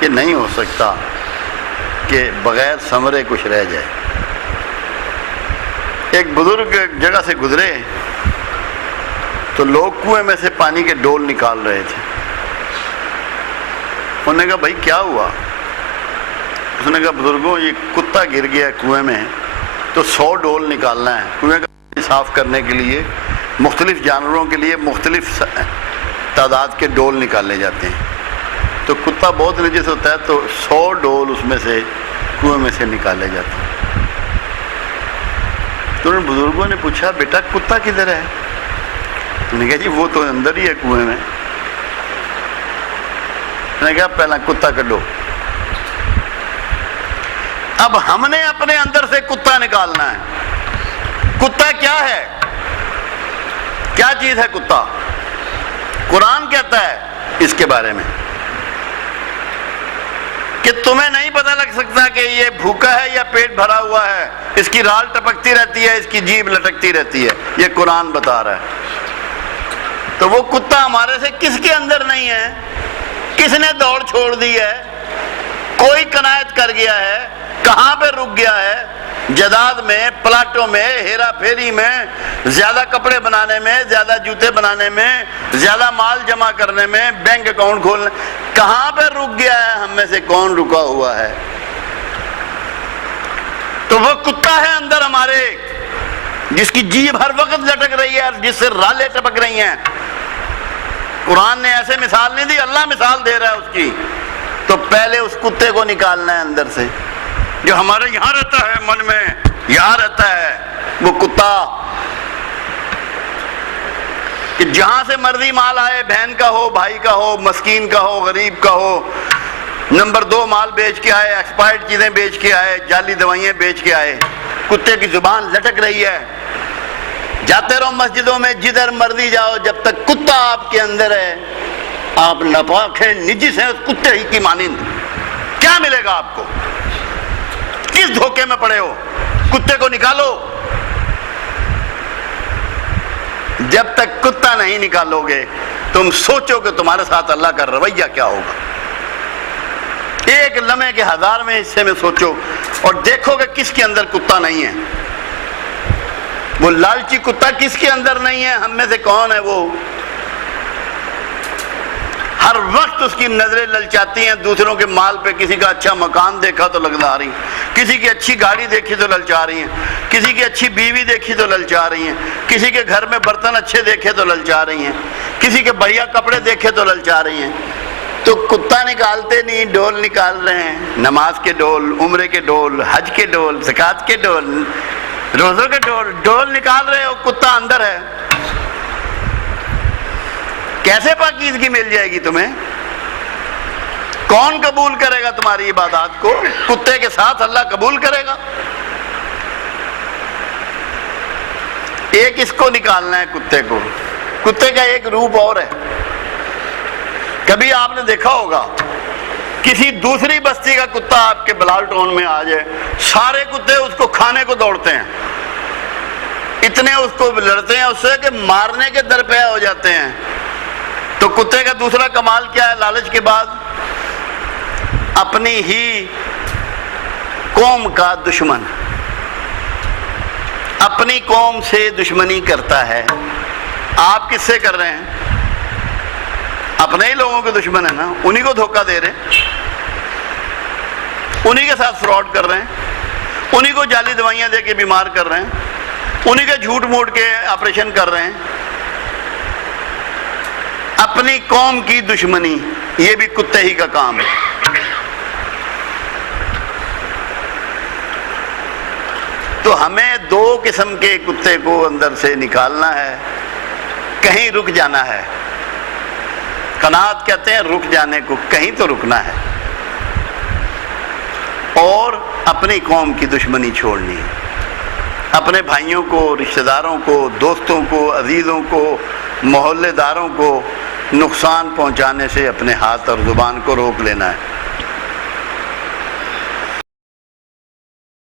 کہ نہیں ہو سکتا کہ بغیر ثمرے کچھ رہ جائے۔ ایک بزرگ ایک جگہ سے گزرے تو لوگ کنویں میں سے پانی کے ڈول نکال رہے تھے۔ انہوں نے کہا بھائی کیا ہوا؟ اس نے کہا بزرگوں یہ کتا گر گیا کنویں میں تو 100 ڈول نکالنا ہے۔ کنویں کا پانی صاف کرنے کے لیے مختلف جانوروں کے لیے مختلف تعداد کے ڈول نکالے جاتے ہیں، تو کتا بہت نجس ہوتا ہے تو 100 ڈول اس میں سے کنویں میں سے نکالے جاتے ہیں۔ تو ان بزرگوں نے پوچھا بیٹا کتا کدھر ہے؟ انہوں نے کہا جی وہ تو اندر ہی ہے کنویں میں۔ میں نے کہا پہلا کتا کڈو۔ اب ہم نے اپنے اندر سے کتا نکالنا ہے۔ کتا کیا ہے؟ کیا چیز ہے کتا؟ قرآن کہتا ہے اس کے بارے میں کہ تمہیں نہیں پتہ لگ سکتا کہ یہ بھوکا ہے یا پیٹ بھرا ہوا ہے، اس کی رال ٹپکتی رہتی ہے، اس کی جیب لٹکتی رہتی ہے، یہ قرآن بتا رہا ہے۔ تو وہ کتا ہمارے سے کس کے اندر نہیں ہے؟ کس نے دوڑ چھوڑ دی ہے؟ کوئی قناعت کر گیا ہے؟ کہاں پہ رک گیا ہے؟ جداد میں، پلاٹوں میں، ہیرا پھیری میں، زیادہ کپڑے بنانے میں، زیادہ جوتے بنانے میں، زیادہ مال جمع کرنے میں، بینک اکاؤنٹ کھولنے، کہاں پہ رک گیا ہے؟ ہم میں سے کون رکا ہوا ہے؟ تو وہ کتا ہے اندر ہمارے، جس کی جیب ہر وقت لٹک رہی ہے، جس سے رالیں ٹپک رہی ہیں۔ قرآن نے ایسے مثال نہیں دی، اللہ مثال دے رہا ہے اس کی۔ تو پہلے اس کتے کو نکالنا ہے اندر سے، جو ہمارے یہاں رہتا ہے، من میں یہاں رہتا ہے، وہ کتا کہ جہاں سے مرضی مال آئے، بہن کا ہو، بھائی کا ہو، مسکین کا ہو، غریب کا ہو، نمبر 2 مال بیچ کے آئے، ایکسپائرڈ چیزیں بیچ کے آئے، جعلی دوائیاں بیچ کے آئے، کتے کی زبان لٹک رہی ہے۔ جاتے رہو مسجدوں میں، جدھر مرضی جاؤ، جب تک کتا آپ کے اندر ہے آپ ناپاک ہیں، نجس ہیں، اس کتے ہی کی مانند۔ کیا ملے گا آپ کو؟ کس دھوکے میں پڑے ہو؟ کتے کو نکالو۔ جب تک کتا نہیں نکالو گے تم سوچو کہ تمہارے ساتھ اللہ کا رویہ کیا ہوگا۔ ایک لمحے کے 1000ویں حصے میں سوچو اور دیکھو کہ کس کے اندر کتا نہیں ہے۔ وہ لالچی کتا کس کے اندر نہیں ہے؟ ہم میں سے کون ہے وہ؟ ہر وقت اس کی نظریں للچاتی ہیں دوسروں کے مال پہ۔ کسی کا اچھا مکان دیکھا تو للچا رہی ہیں، کسی کی اچھی گاڑی دیکھی تو للچا رہی ہیں، کسی کی اچھی بیوی دیکھی تو للچا رہی ہیں، کسی کے گھر میں برتن اچھے دیکھے تو للچا رہی ہیں، کسی کے بڑھیا کپڑے دیکھے تو للچا رہی ہیں۔ تو کتا نکالتے نہیں، ڈول نکال رہے ہیں، نماز کے ڈول، عمرے کے ڈول، حج کے ڈول، زکوٰۃ کے ڈول، روزوں کے ڈول نکال رہے ہو، کتا اندر ہے۔ کیسے پاکیزگی مل جائے گی تمہیں؟ کون قبول کرے گا تمہاری عبادات کو؟ کتے کے ساتھ اللہ قبول کرے گا؟ ایک اس کو نکالنا ہے، کتے کو۔ کتے کا ایک روپ اور ہے۔ کبھی آپ نے دیکھا ہوگا کسی دوسری بستی کا کتا آپ کے بلال ٹون میں آ جائے، سارے کتے اس کو کھانے کو دوڑتے ہیں، اتنے اس کو لڑتے ہیں اس سے کہ مارنے کے درپے ہو جاتے ہیں۔ تو کتے کا دوسرا کمال کیا ہے لالچ کے بعد؟ اپنی ہی قوم کا دشمن، اپنی قوم سے دشمنی کرتا ہے۔ آپ کس سے کر رہے ہیں؟ اپنے ہی لوگوں کے دشمن ہیں نا، انہی کو دھوکہ دے رہے ہیں، انہی کے ساتھ فراڈ کر رہے ہیں، انہی کو جعلی دوائیاں دے کے بیمار کر رہے ہیں، انہی کے جھوٹ موٹ کے آپریشن کر رہے ہیں۔ اپنی قوم کی دشمنی، یہ بھی کتے ہی کا کام ہے۔ تو ہمیں 2 قسم کے کتے کو اندر سے نکالنا ہے، کہیں رک جانا ہے۔ قناعت کہتے ہیں رک جانے کو، کہیں تو رکنا ہے، اور اپنی قوم کی دشمنی چھوڑنی ہے۔ اپنے بھائیوں کو، رشتہ داروں کو، دوستوں کو، عزیزوں کو، محلے داروں کو نقصان پہنچانے سے اپنے ہاتھ اور زبان کو روک لینا ہے۔